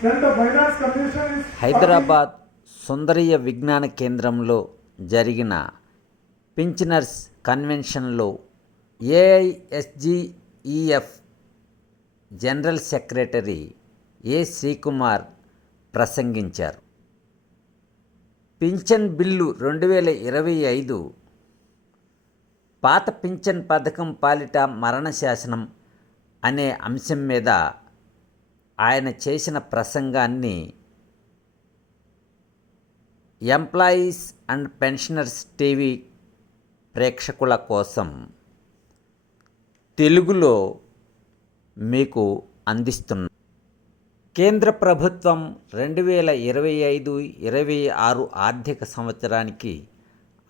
Then the finance commission is Hyderabad సుందరీయ విజ్ఞాన కేంద్రంలో జరిగిన పింఛనర్స్ కన్వెన్షన్లో ఏఐఎస్జిఈఎఫ్ జనరల్ సెక్రటరీ ఏ శ్రీకుమార్ ప్రసంగించారు. పింఛన్ బిల్లు 2025 పాత పింఛన్ పథకం పాలిట మరణ శాసనం అనే అంశం మీద ఆయన చేసిన ప్రసంగాన్ని ఎంప్లాయీస్ అండ్ పెన్షనర్స్ టీవీ ప్రేక్షకుల కోసం తెలుగులో మీకు అందిస్తున్నాం. కేంద్ర ప్రభుత్వం 2025-26 ఆర్థిక సంవత్సరానికి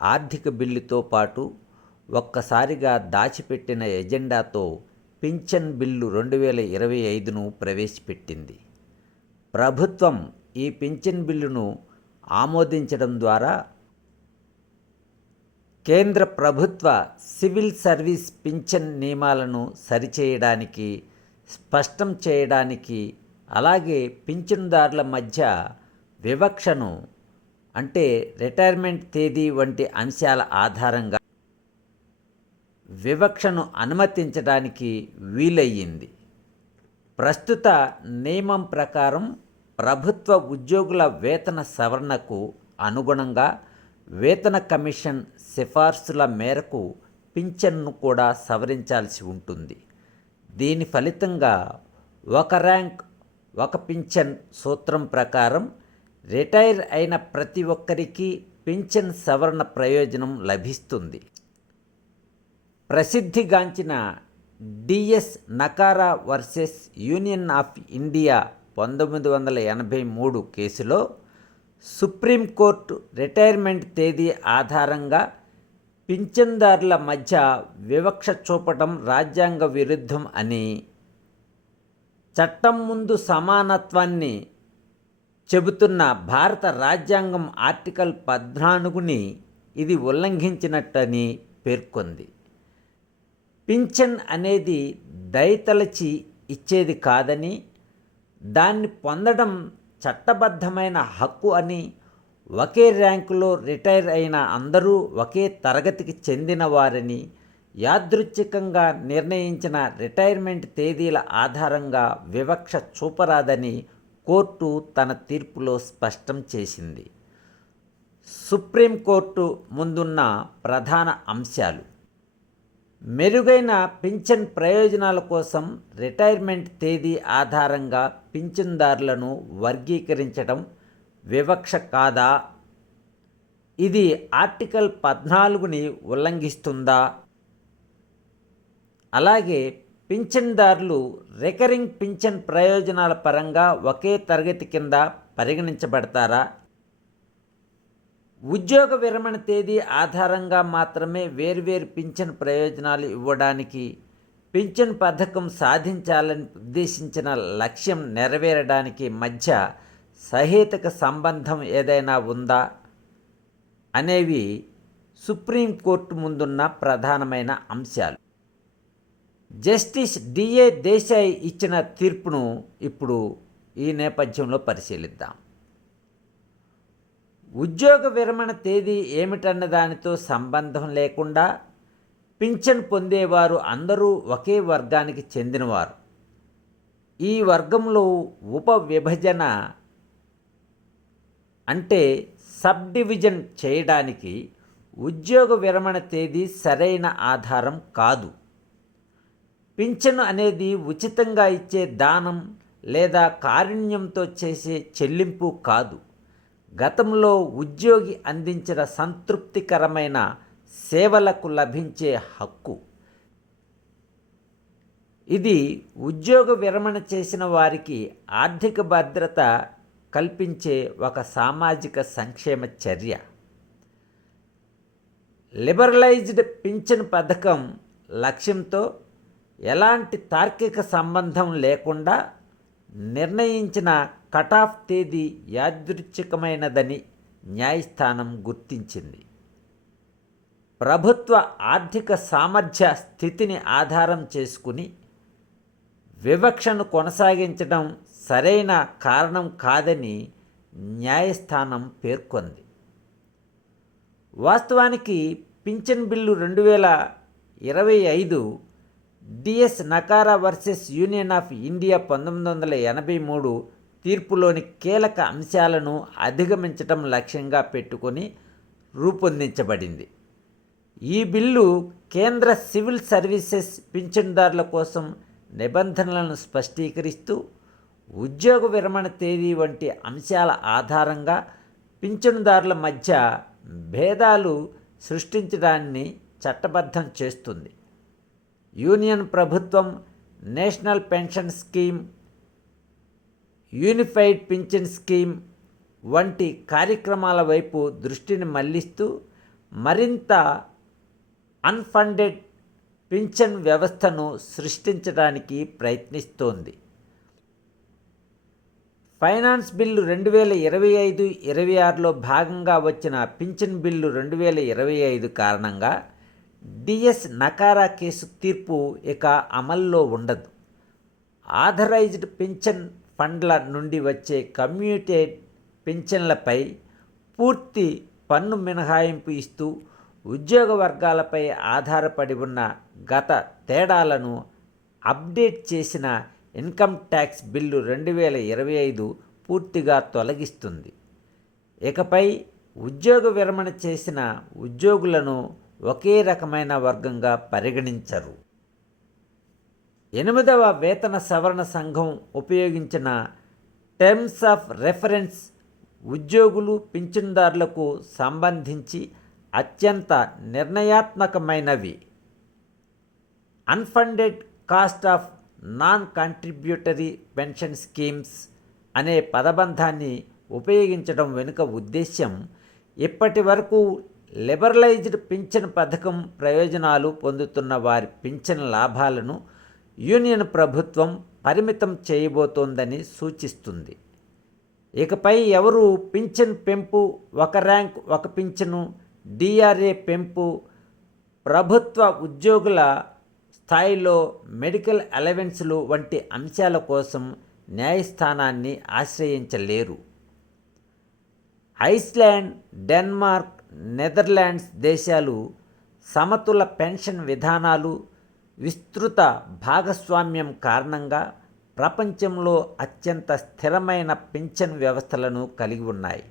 ఆర్థిక బిల్లుతో పాటు ఒక్కసారిగా దాచిపెట్టిన ఎజెండాతో పింఛన్ బిల్లు 2025ను ప్రవేశపెట్టింది. ప్రభుత్వం ఈ పింఛన్ బిల్లును ఆమోదించడం ద్వారా కేంద్ర ప్రభుత్వ సివిల్ సర్వీస్ పింఛన్ నియమాలను సరిచేయడానికి, స్పష్టం చేయడానికి, అలాగే పింఛన్దారుల మధ్య వివక్షను అంటే రిటైర్మెంట్ తేదీ వంటి అంశాల ఆధారంగా వివక్షను అనుమతించడానికి వీలయ్యింది. ప్రస్తుత నియమం ప్రకారం ప్రభుత్వ ఉద్యోగుల వేతన సవరణకు అనుగుణంగా వేతన కమిషన్ సిఫార్సుల మేరకు పింఛన్ను కూడా సవరించాల్సి ఉంటుంది. దీని ఫలితంగా ఒక ర్యాంక్ ఒక పింఛన్ సూత్రం ప్రకారం రిటైర్ అయిన ప్రతి ఒక్కరికి పింఛన్ సవరణ ప్రయోజనం లభిస్తుంది. ప్రసిద్ధిగాంచిన DS Nakara versus Union of India 1983 కేసులో సుప్రీంకోర్టు రిటైర్మెంట్ తేదీ ఆధారంగా పింఛన్దారుల మధ్య వివక్ష చూపటం రాజ్యాంగ విరుద్ధం అని, చట్టం ముందు సమానత్వాన్ని చెబుతున్న భారత రాజ్యాంగం ఆర్టికల్ 14ని ఇది ఉల్లంఘించినట్టని పేర్కొంది. పింఛన్ అనేది దయతలచి ఇచ్చేది కాదని, దాన్ని పొందడం చట్టబద్ధమైన హక్కు అని, ఒకే ర్యాంకులో రిటైర్ అయిన అందరూ ఒకే తరగతికి చెందిన వారని, యాదృచ్ఛికంగా నిర్ణయించిన రిటైర్మెంట్ తేదీల ఆధారంగా వివక్ష చూపరాదని కోర్టు తన తీర్పులో స్పష్టం చేసింది. సుప్రీంకోర్టు ముందున్న ప్రధాన అంశాలు: మెరుగైన పింఛన్ ప్రయోజనాల కోసం రిటైర్మెంట్ తేదీ ఆధారంగా పింఛన్దారులను వర్గీకరించడం వివక్ష కాదా? ఇది ఆర్టికల్ 14ని ఉల్లంఘిస్తుందా? అలాగే పింఛన్దారులు రికరింగ్ పింఛన్ ప్రయోజనాల పరంగా ఒకే తరగతి కింద పరిగణించబడతారా? ఉద్యోగ విరమణ తేదీ ఆధారంగా మాత్రమే వేర్వేరు పింఛన్ ప్రయోజనాలు ఇవ్వడానికి, పింఛన్ పథకం సాధించాలని ఉద్దేశించిన లక్ష్యం నెరవేరడానికి మధ్య సహేతుక సంబంధం ఏదైనా ఉందా అనేవి సుప్రీంకోర్టు ముందున్న ప్రధానమైన అంశాలు. జస్టిస్ డిఏ దేశాయ్ ఇచ్చిన తీర్పును ఇప్పుడు ఈ నేపథ్యంలో పరిశీలిద్దాం. ఉద్యోగ విరమణ తేదీ ఏమిటన్న దానితో సంబంధం లేకుండా పింఛన్ పొందేవారు అందరూ ఒకే వర్గానికి చెందినవారు. ఈ వర్గంలో ఉప విభజన అంటే సబ్ డివిజన్ చేయడానికి ఉద్యోగ విరమణ తేదీ సరైన ఆధారం కాదు. పింఛను అనేది ఉచితంగా ఇచ్చే దానం లేదా కారుణ్యంతో చేసే చెల్లింపు కాదు. గతంలో ఉద్యోగి అందించిన సంతృప్తికరమైన సేవలకు లభించే హక్కు. ఇది ఉద్యోగ విరమణ చేసిన వారికి ఆర్థిక భద్రత కల్పించే ఒక సామాజిక సంక్షేమ చర్య. లిబరలైజ్డ్ పింఛన్ పథకం లక్ష్యంతో ఎలాంటి తార్కిక సంబంధం లేకుండా నిర్ణయించిన కటాఫ్ తేదీ యాదృచ్ఛికమైనదని న్యాయస్థానం గుర్తించింది. ప్రభుత్వ ఆర్థిక సామర్థ్య స్థితిని ఆధారం చేసుకుని వివక్షను కొనసాగించడం సరైన కారణం కాదని న్యాయస్థానం పేర్కొంది. వాస్తవానికి పింఛన్ bill 2025 DS Nakara versus Union of India 1983 తీర్పులోని కీలక అంశాలను అధిగమించడం లక్ష్యంగా పెట్టుకొని రూపొందించబడింది. ఈ బిల్లు కేంద్ర సివిల్ సర్వీసెస్ పింఛన్దారుల కోసం నిబంధనలను స్పష్టీకరిస్తూ ఉద్యోగ విరమణ తేదీ వంటి అంశాల ఆధారంగా పింఛనుదారుల మధ్య భేదాలు సృష్టించడాన్ని చట్టబద్ధం చేస్తుంది. యూనియన్ ప్రభుత్వం national pension scheme, unified pension scheme వంటి కార్యక్రమాల వైపు దృష్టిని మళ్లిస్తూ మరింత అన్ఫండెడ్ పింఛన్ వ్యవస్థను సృష్టించడానికి ప్రయత్నిస్తోంది. ఫైనాన్స్ బిల్లు 2025-26లో భాగంగా వచ్చిన పింఛన్ బిల్లు 2025 కారణంగా డిఎస్ నకారా కేసు తీర్పు ఇక అమల్లో ఉండదు. ఆథరైజ్డ్ పింఛన్ ఫండ్ల నుండి వచ్చే కమ్యూటేడ్ పింఛన్లపై పూర్తి పన్ను మినహాయింపు ఇస్తూ ఉద్యోగ వర్గాలపై ఆధారపడి ఉన్న గత తేడాలను అప్డేట్ చేసిన ఇన్కమ్ ట్యాక్స్ బిల్లు 2025 పూర్తిగా తొలగిస్తుంది. ఇకపై ఉద్యోగ విరమణ చేసిన ఉద్యోగులను ఒకే రకమైన వర్గంగా పరిగణించరు. 8వ వేతన సవరణ సంఘం ఉపయోగించిన టర్మ్స్ ఆఫ్ రెఫరెన్స్ ఉద్యోగులు పింఛన్దారులకు సంబంధించి అత్యంత నిర్ణయాత్మకమైనవి. Unfunded cost of non contributory pension schemes అనే పదబంధాన్ని ఉపయోగించడం వెనుక ఉద్దేశ్యం ఇప్పటి వరకు లిబరలైజ్డ్ పింఛన్ పథకం ప్రయోజనాలు పొందుతున్న వారి పింఛన్ లాభాలను యూనియన్ ప్రభుత్వం పరిమితం చేయబోతోందని సూచిస్తుంది. ఇకపై ఎవరు పింఛన్ పెంపు, ఒక ర్యాంక్ ఒక పింఛను, డిఆర్ఏ పెంపు, ప్రభుత్వ ఉద్యోగుల స్థాయిలో మెడికల్ అలవెన్స్లు వంటి అంశాల కోసం న్యాయస్థానాన్ని ఆశ్రయించలేరు. ఐస్లాండ్, డెన్మార్క్, నెదర్లాండ్స్ దేశాలు సమతుల పెన్షన్ విధానాలు, విస్తృత భాగస్వామ్యం కారణంగా ప్రపంచంలో అత్యంత స్థిరమైన పింఛన్ వ్యవస్థలను కలిగి ఉన్నాయి.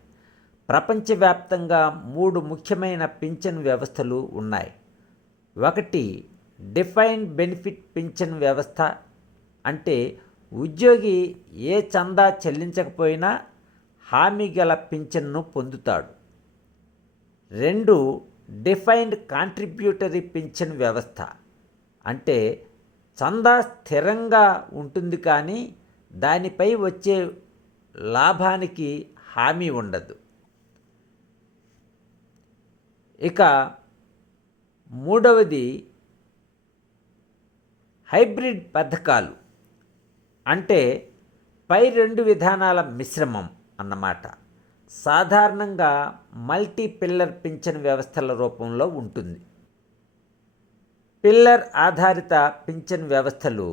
ప్రపంచవ్యాప్తంగా 3 ముఖ్యమైన పింఛన్ వ్యవస్థలు ఉన్నాయి. ఒకటి డిఫైన్డ్ బెనిఫిట్ పింఛన్ వ్యవస్థ, అంటే ఉద్యోగి ఏ చందా చెల్లించకపోయినా హామీ గల పింఛన్ను పొందుతాడు. 2 డిఫైన్డ్ కాంట్రిబ్యూటరీ పింఛన్ వ్యవస్థ, అంటే చందా స్థిరంగా ఉంటుంది కానీ దానిపై వచ్చే లాభానికి హామీ ఉండదు. ఇక 3వది హైబ్రిడ్ పథకాలు, అంటే పై 2 విధానాల మిశ్రమం అన్నమాట. సాధారణంగా మల్టీ పిల్లర్ పింఛన్ వ్యవస్థల రూపంలో ఉంటుంది. పిల్లర్ ఆధారిత పింఛన్ వ్యవస్థలు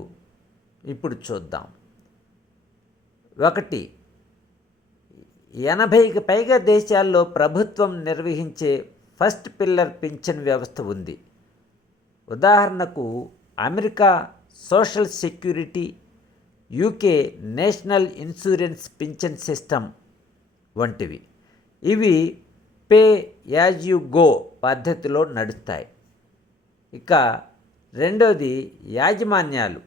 ఇప్పుడు చూద్దాం. 1 80కి పైగా దేశాల్లో ప్రభుత్వం నిర్వహించే ఫస్ట్ పిల్లర్ పింఛన్ వ్యవస్థ ఉంది. ఉదాహరణకు America social security, UK national insurance pension system వంటివి. ఇవి పే యాజ్ యు గో పద్ధతిలో నడుస్తాయి. ఇక 2వది యాజమాన్యాలు.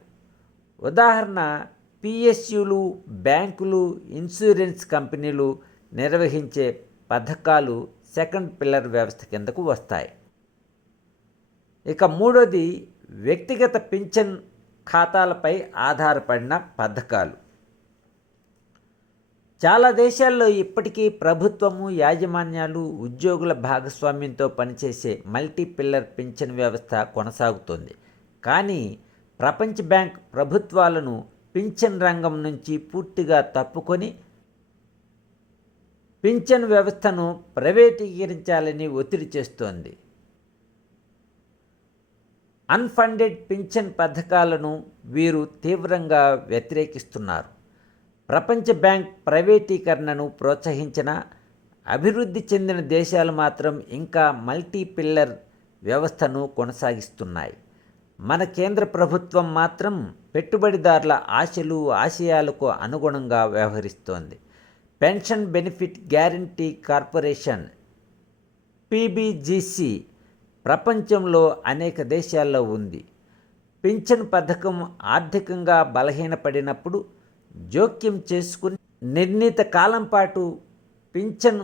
ఉదాహరణ పిఎస్యులు, బ్యాంకులు, ఇన్సూరెన్స్ కంపెనీలు నిర్వహించే పథకాలు సెకండ్ పిల్లర్ వ్యవస్థ కిందకు వస్తాయి. ఇక 3వది వ్యక్తిగత పింఛన్ ఖాతాలపై ఆధారపడిన పథకాలు. చాలా దేశాల్లో ఇప్పటికీ ప్రభుత్వము, యాజమాన్యాలు, ఉద్యోగుల భాగస్వామ్యంతో పనిచేసే మల్టీ పిల్లర్ పింఛన్ వ్యవస్థ కొనసాగుతోంది. కానీ ప్రపంచ బ్యాంక్ ప్రభుత్వాలను పింఛన్ రంగం నుంచి పూర్తిగా తప్పుకొని పింఛన్ వ్యవస్థను ప్రైవేటీకరించాలని ఒత్తిడి చేస్తోంది. అన్ఫండెడ్ పింఛన్ పథకాలను వీరు తీవ్రంగా వ్యతిరేకిస్తున్నారు. ప్రపంచ బ్యాంక్ ప్రైవేటీకరణను ప్రోత్సహించిన అభివృద్ధి చెందిన దేశాలు మాత్రం ఇంకా మల్టీ పిల్లర్ వ్యవస్థను కొనసాగిస్తున్నాయి. మన కేంద్ర ప్రభుత్వం మాత్రం పెట్టుబడిదారుల ఆశలు ఆశయాలకు అనుగుణంగా వ్యవహరిస్తోంది. పెన్షన్ బెనిఫిట్ గ్యారంటీ కార్పొరేషన్ పీబీజీసీ ప్రపంచంలో అనేక దేశాల్లో ఉంది. పింఛన్ పథకం ఆర్థికంగా బలహీనపడినప్పుడు జోక్యం చేసుకుని నిర్ణీత కాలం పాటు పింఛన్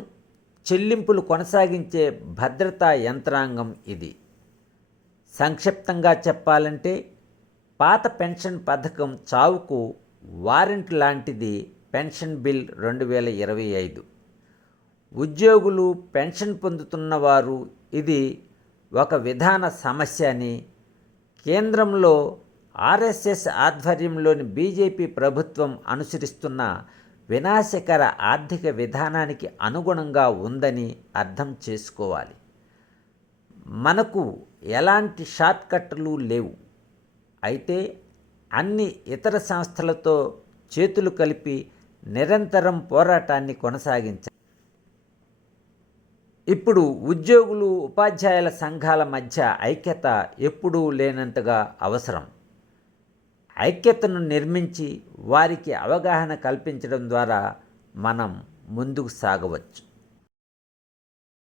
చెల్లింపులు కొనసాగించే భద్రతా యంత్రాంగం ఇది. సంక్షిప్తంగా చెప్పాలంటే పాత పెన్షన్ పథకం చావుకు వారెంట్ లాంటిది పెన్షన్ బిల్ 2025. ఉద్యోగులు పెన్షన్ పొందుతున్నవారు ఇది ఒక విధాన సమస్య అని, కేంద్రంలో ఆర్ఎస్ఎస్ ఆధ్వర్యంలోని బీజేపీ ప్రభుత్వం అనుసరిస్తున్న వినాశకర ఆర్థిక విధానానికి అనుగుణంగా ఉందని అర్థం చేసుకోవాలి. మనకు ఎలాంటి షార్ట్కట్లు లేవు. అయితే అన్ని ఇతర సంస్థలతో చేతులు కలిపి నిరంతరం పోరాటాన్ని కొనసాగించాలి. ఇప్పుడు ఉద్యోగులు ఉపాధ్యాయుల సంఘాల మధ్య ఐక్యత ఎప్పుడూ లేనంతగా అవసరం. ఐక్యతను నిర్మించి వారికి అవగాహన కల్పించడం ద్వారా మనం ముందుకు సాగవచ్చు.